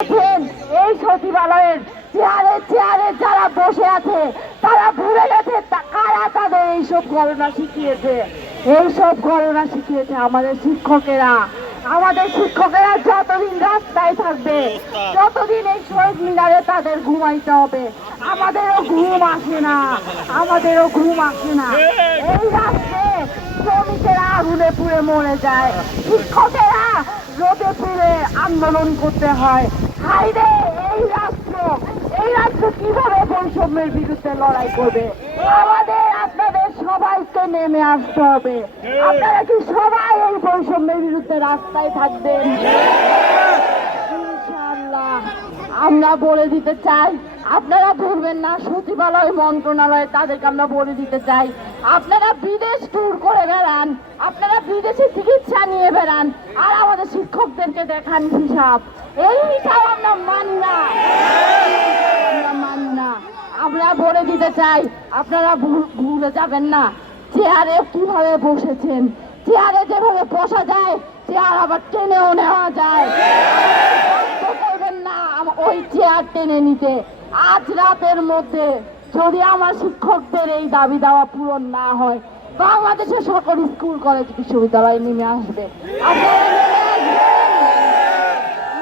এই সচিবালয়ের চেয়ারে চেয়ারে যারা বসে আছে তারা ভুলে গেছে কারা তাদের এইসব গণনা শিখিয়েছে। এইসব গণনা শিখিয়েছে আমাদের শিক্ষকেরা। আমাদের শিক্ষকেরা যতদিন রাস্তায় থাকবে, যতদিন এই শহীদ মিনারে তাদের ঘুমাইতে হবে। আমাদেরও ঘুম আসে না, আমাদেরও ঘুম আসে না। এই রাস্তায় শ্রমিকেরা আগুনে পুড়ে মরে যায়, শিক্ষকেরা রোদে পুড়ে আন্দোলন করতে হয়। হাইরে এই রাষ্ট্র কিভাবে বৈষম্যের বিরুদ্ধে লড়াই করবে? আমাদের আপনাদের সবাইকে নেমে আসতে হবে। আপনারা কি সবাই এই বৈষম্যের বিরুদ্ধে রাস্তায় থাকবেন? ইনশাআল্লাহ। আমরা বলে দিতে চাই, আপনারা ভুলবেন না, সচিবালয় মন্ত্রণালয় তাদেরকে আমরা বলে দিতে চাই, আপনারা বিদেশ ট্যুর করে বেড়ান, আপনারা বিদেশে চিকিৎসা নিয়ে বেড়ান, আর আমাদের শিক্ষকদেরকে দেখান হিসাব। এই হিসাব আমরা মানি না, আমরা মানি না। আমরা বলে দিতে চাই, আপনারা ভুলে যাবেন না চেয়ারে কিভাবে বসেছেন। চেয়ারে যেভাবে বসা যায়, চেয়ার আবার টেনেও নেওয়া যায়। করবেন না ওই চেয়ার টেনে নিতে। আজ রাতের মধ্যে যদি আমার শিক্ষকদের এই দাবি দাওয়া পূরণ না হয়, বাংলাদেশের সকল স্কুল কলেজ বিশ্ববিদ্যালয়ে নেমে আসবে।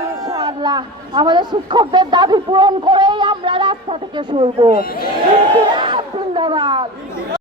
ইনশাআল্লাহ আমাদের শিক্ষকদের দাবি পূরণ করেই আমরা রাস্তা থেকে সরব। জিন্দাবাদ।